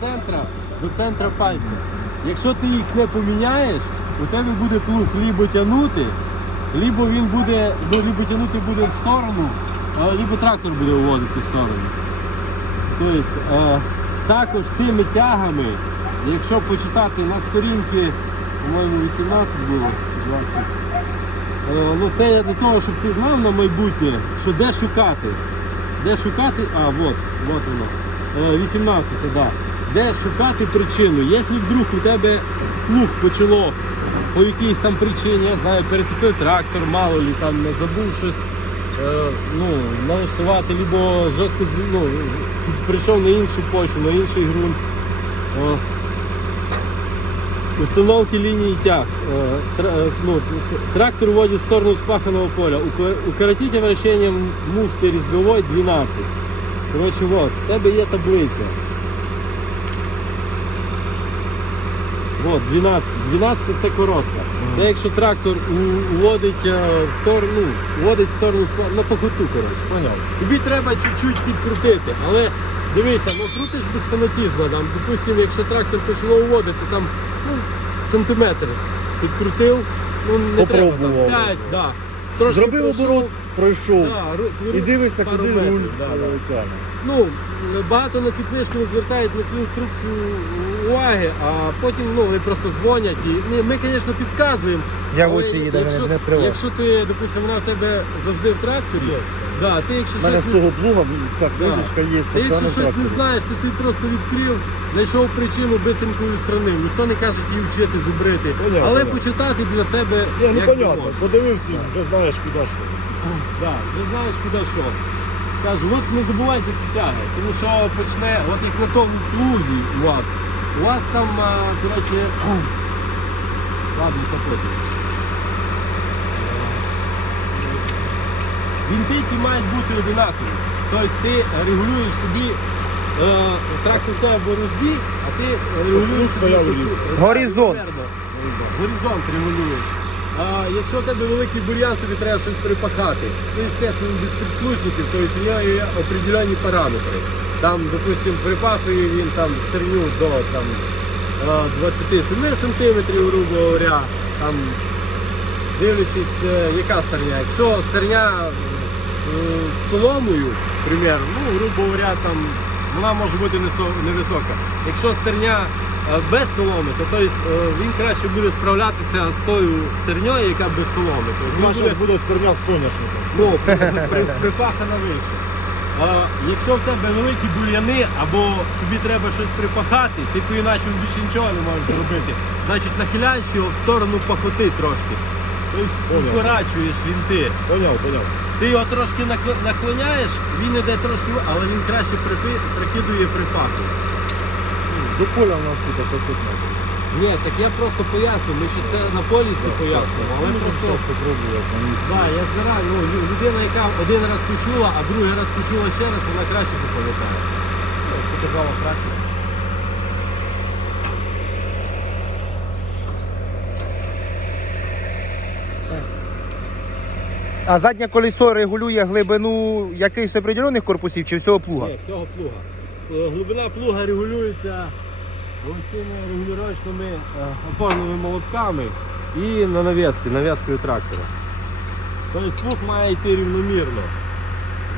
центра до центра пальця. Якщо ти їх не поміняєш, у тебе буде плуг лібо тягнути, либо він буде, ну, либо тягнути буде в сторону, а либо трактор буде уводити в сторону. Тобто, е, також цими тягами, якщо почитати на сторінки, по-моєму, 18 було, 20. Е, ну це для того, щоб ти знав на майбутнє, що де шукати. Де шукати, а, от, от воно. Е, 18, так. Да. Де шукати причину. Якщо вдруг у тебе плуг почало по якійсь там причині, я знаю, перецепив трактор, мало ли там забув щось е, ну, налаштувати, або жорстко ну, прийшов на іншу почву, на інший ґрунт. О, Установки лінії тяг. Е, е, ну, трактор вводить в сторону спаханого поля. Уко- Укоротите вращение муфти різьбової 12. Коротше, от, в тебе є таблиця. От, 12. 12 це коротка. Це якщо трактор у- уводить е, в сторону, ну, уводить в сторону на похоту, коротше. Поняв. Тобі треба чуть-чуть підкрутити, але дивися, ну крутиш без фанатізму. Там, допустимо, якщо трактор почало уводити, там ну, сантиметр підкрутив, ну не треба там 5, да. Трошки Зробив пройшов, оборот, пройшов. да, ру- І ру- дивишся, пару куди метрів, руль да, да. тягне. Ну, багато на ці книжки не звертають на цю інструкцію уваги, а потім ну, вони просто дзвонять. І, ні, ми, звісно, підказуємо. Я в але очі навіть якщо, не привожу. Якщо ти, допустимо, вона в тебе завжди в тракторі, да, ти якщо У мене щось з не того плуга ця книжечка є ти якщо в щось не тракторі. знаєш, ти собі просто відкрив, знайшов причину бистренько устранив. Ніхто не каже її вчити зубрити. Понятно, Але понятно. почитати для себе Ні, ну як понятно, можна. подивився, вже знаєш куди що. Да, ти знаєш куди що. Кажу, от не забувай за ці тяги, тому що почне, от як на тому плузі у вас, у вас там, а, коротше, ладно, потім. Вінтиці мають бути одинакові. Тобто ти регулюєш собі е, трактор тебе борозді, а ти регулюєш собі. Горизонт. Горизонт регулюєш. А якщо в тебе великий бур'ян, тобі треба щось перепахати. Ну, звісно, без підключників, тобто в нього є определенні параметри. Там, допустимо, припахує він там стерню до там, е, 27 сантиметрів, грубо говоря, там, дивлячись, е, яка стерня. Якщо стерня е, з соломою, примерно, ну, грубо говоря, там, вона може бути невисока. Якщо стерня е, без соломи, то тобто, е, він краще буде справлятися з тою стерньою, яка без соломи. Тобто, він буде буде стерня з соняшником. ну, при- при- припахана вище. А, якщо в тебе великі бур'яни або тобі треба щось припахати, ти по-іначе більше нічого не можеш зробити. Значить нахиляєш його в сторону пахоти трошки. Тобто укорачуєш вінти. Поняв, поняв. Ти його трошки наклоняєш, він іде трошки, але він краще прикидує припаху. До поля у нас тут 500 метрів. Ні, так я просто поясню, ми ще це на полісі пояснимо, але Ми просто. зараз попробувати на місці. Да, я знаю, ну, лю- людина, яка один раз почула, а другий раз почула ще раз, вона краще запам'ятає. Показала трактор. А заднє колесо регулює глибину якихось определених корпусів чи всього плуга? Ні, всього плуга. Е, Глибина плуга регулюється цими регулювачними е, опорними молотками і на нав'язки, нав'язкою трактора. Тобто плуг має йти рівномірно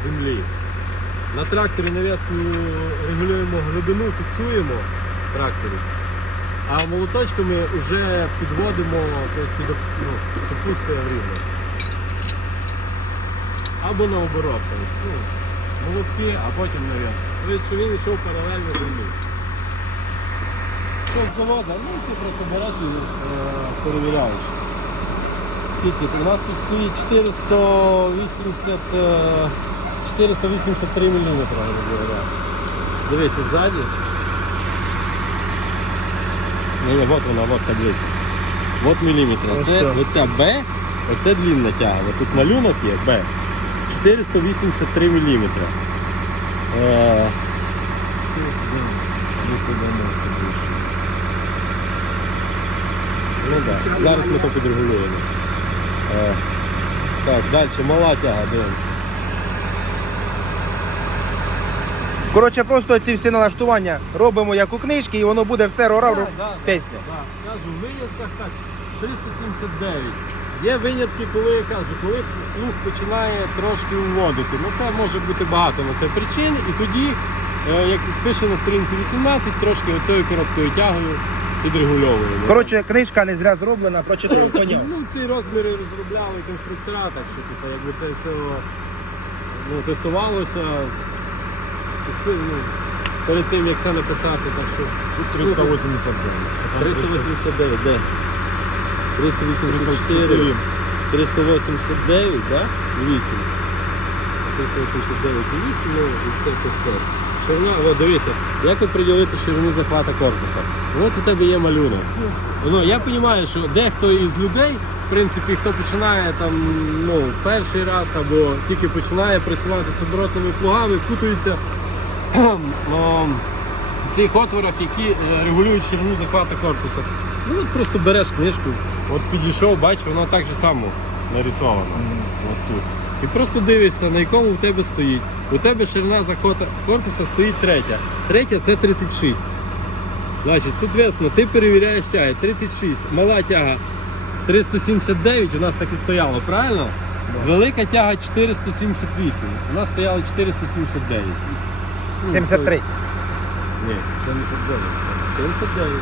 з землі. На тракторі нав'язкою регулюємо глибину, фіксуємо тракторі. А молоточками вже підводимо, тобто ну, щоб плуг стояв. Або наоборот. тобто, Ну, молотки, а потім нав'язки. Тобто, що він йшов паралельно землі. Все з завода, ну ти просто береш і е, перевіряєш. Скільки? У нас тут стоїть 480, 483 мм. Дивіться, ззаді. Ну, ні, ні, от вона, от таблиця. От міліметр. Оце, оця Б, оце длінна тяга. Тут малюнок є Б. 483 мм. 490. Ну так, зараз ми то підрегулюємо. Е, так, далі мала тяга, дивимося. Коротше, просто ці всі налаштування робимо як у книжці, і воно буде все рора Да, да, пісня. Да, кажу, в винятках так, 379. Є винятки, коли я кажу, коли плуг починає трошки уводити. Ну це може бути багато на це причин. І тоді, е, як пише на сторінці 18, трошки оцею короткою тягою підрегульовуємо. Коротше, книжка не зря зроблена, прочитав поняв. Ну, ці розміри розробляли конструктора, так що типу, якби це все ну, тестувалося ну, перед тим, як це написати, так що 389. 389, де? 384, 389, так? 8. 389 і 8, ну, і це це все. Ширина, о, дивися, як оприділити ширину захвата корпуса? От у тебе є малюнок. Ну, я розумію, що дехто із людей, в принципі, хто починає там, ну, перший раз або тільки починає працювати з оборотними плугами, путаються в цих отворах, які е, регулюють ширину захвату корпуса. Ну от просто береш книжку, от підійшов, бачиш, воно так же само нарисовано. От тут. І просто дивишся, на якому в тебе стоїть. У тебе ширина захвату корпуса стоїть третя. Третя це 36. Значить, соответственно, ти перевіряєш тяги 36, мала тяга 379, у нас так і стояло, правильно? Велика тяга 478. У нас стояло 479. Ну, 73. Ні, 79. 79.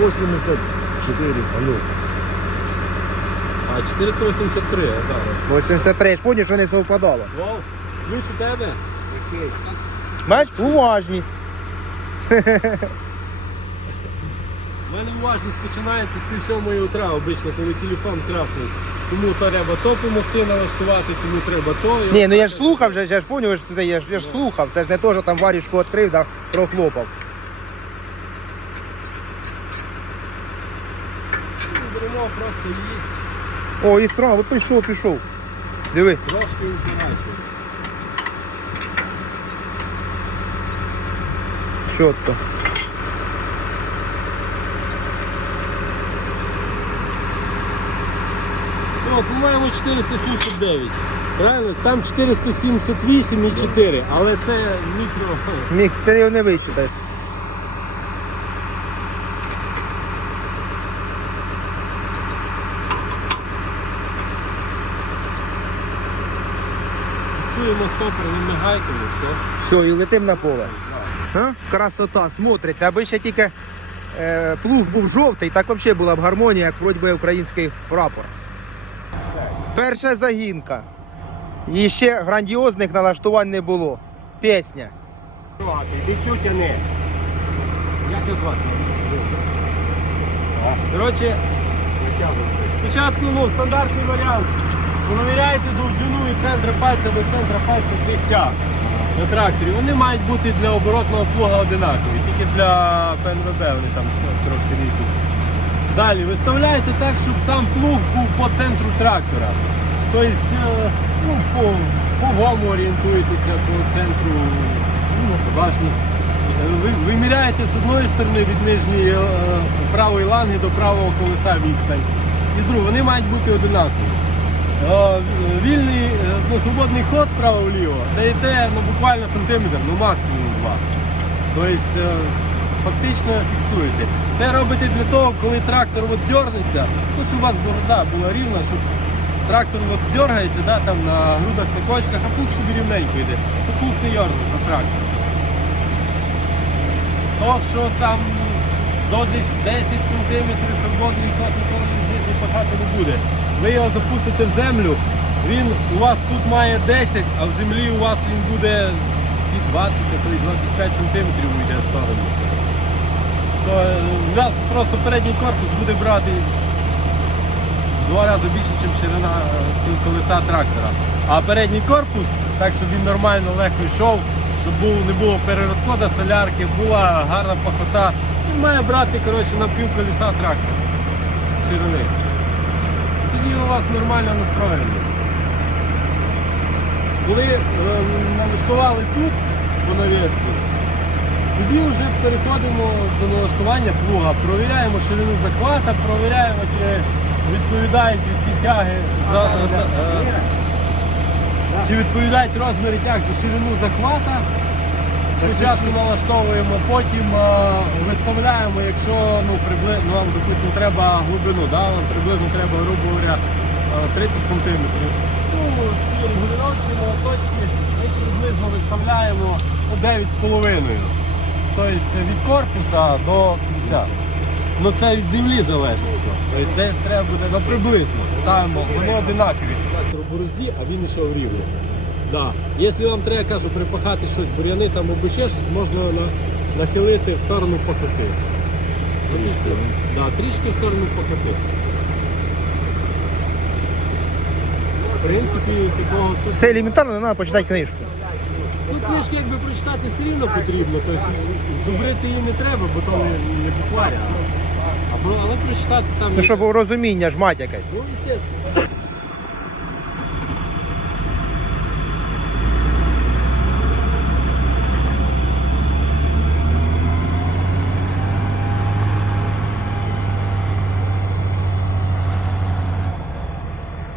84. Алло. А 483, так. 83, я ж поняв, що не совпадало. Вов, ключ у тебе? Бач, уважність. У мене уважність починається з пів сьомої утра обично, коли телефон красний. Тому то треба то допомогти налаштувати, тому треба то. І Ні, ну я ж слухав, же, я ж поняв, що це я ж, я ж слухав. Це ж не то, що там варішку відкрив, да, прохлопав. Беремо просто її О, і сразу, пішов, пішов. Диви. трошки укорачуємо. Чітко. Ну, по-моєму, 479. Правильно? Там 478 і 4, але це мікро. Міг, ти його не вичитаєш. Фіксуємо стопор, не мигайкою, все. Все, і летим на поле. А? Красота, смотриться. Аби ще тільки е, плуг був жовтий, так взагалі була б гармонія, як вроді би український прапор. Перша загінка. І ще грандіозних налаштувань не було. Пісня. Як його звати? Коротше, спочатку ну, стандартний варіант. Провіряйте довжину і центр пальця до центра пальця цих тяг на тракторі. Вони мають бути для оборотного плуга одинакові, тільки для ПНВБ вони там ну, трошки різні. Далі виставляєте так, щоб сам плуг був по центру трактора. Тобто е, ну, по, по гому орієнтуєтеся по центру ну, башні. Е, Ви виміряєте з одної сторони від нижньої е, правої ланги до правого колеса відстань. І з другої, вони мають бути одинакові. Е, Вільний, е, ну, свободний ход право-вліво даєте ну, буквально сантиметр, ну максимум два. Тобто е, фактично фіксуєте. Це робите для того, коли трактор от дернеться, ну, щоб у вас борода була рівна, щоб трактор от дергається да, там, на грудах, на кочках, а плуг собі рівненько йде. Плуг не дернув за трактор. То, що там до десь 10 см свободний ход ніколи в не буде. Ви його запустите в землю, він у вас тут має 10, а в землі у вас він буде 20, а то й 25 см уйде в. То е, у вас просто передній корпус буде брати два рази більше, ніж ширина е, колеса трактора. А передній корпус, так щоб він нормально легко йшов, щоб не було перерозходу солярки, була гарна пахота, він має брати коротше, на пів колеса трактора ширини. Тоді у вас нормально настроєно. Коли е, налаштували тут по навісці, тоді вже переходимо до налаштування плуга, провіряємо ширину захвата, провіряємо, чи відповідають ці тяги за, е, чи відповідають розміри тяг за ширину захвата. Спочатку налаштовуємо, потім е, виставляємо, якщо ну, приблизно нам, допустимо, треба глибину, да? нам приблизно треба, грубо говоря, е, 30 сантиметрів. Ну, регулювачні молоточки ми приблизно виставляємо ну, 9,5. Тобто від корпуса до кінця. Ну це від землі залежить. Тобто десь треба буде ну, приблизно. Ставимо, вони одинакові. В борозді, а він йшов рівно. Да. Якщо вам треба, кажу, припахати щось бур'яни там або ще щось, можна на, нахилити в сторону пахоти. Трішки. Да, трішки в сторону пахоти. В принципі, такого тут. Це елементарно, не треба почитати книжку. Ну, книжки якби прочитати все рівно потрібно, тобто зубрити її не треба, бо то не, не букваря. Але прочитати там. Ну, щоб розуміння ж мать якесь. Ну, естественно.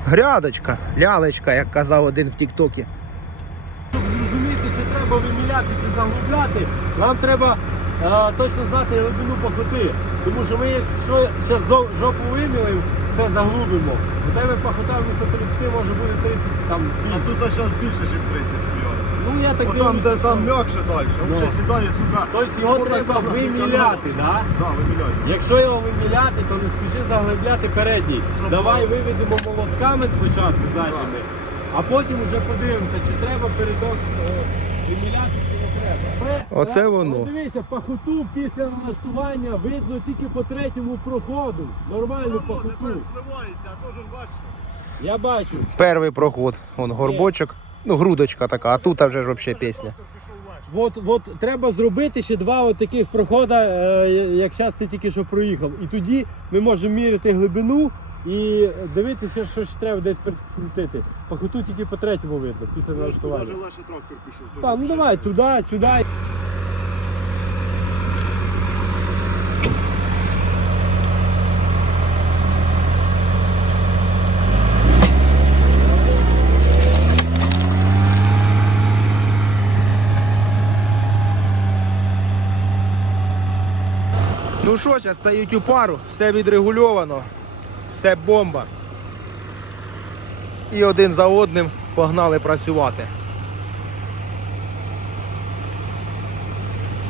Грядочка, лялечка, як казав один в Тіктокі. Щоб зрозуміти, чи треба виміляти, чи заглубляти, нам треба е, точно знати глибину пахоти. Тому що ми, якщо ще жопу вимілимо, це заглубимо. У тебе пахота вмісто 30 може бути 30 там. А тут зараз більше, ніж 30 мільйонів. Ну я так там, де там м'якше далі, Ну. взагалі сідає сюди. Тобто його Отак треба там виміляти, так? Да, виміляти. Якщо його виміляти, то не спіши заглибляти передній. Щоб Давай було. виведемо молотками спочатку задніми, а потім вже подивимося, чи треба передок е, виміляти, чи не треба. Оце е, воно. ну, Дивися, пахоту після налаштування видно тільки по третьому проходу. Нормальну пахоту. сливається, а теж бачиш. Я бачу. Перший проход, вон горбочок, ну грудочка така, а тут вже ж взагалі пісня. От, от треба зробити ще два от таких прохода, е, як зараз ти тільки що проїхав. І тоді ми можемо міряти глибину і дивитися, що ще треба десь прикрутити. По хоту тільки по третьому видно після налаштування. Даже легше трактор пішов. Так, ну давай туди, сюди. Ну що, зараз стають у пару, все відрегульовано, все бомба. І один за одним погнали працювати.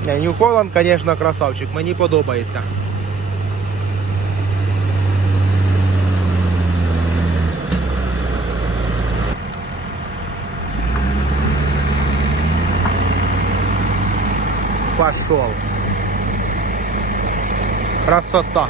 Не, Нью Холланд, звісно, красавчик, мені подобається. Пошел. Красота.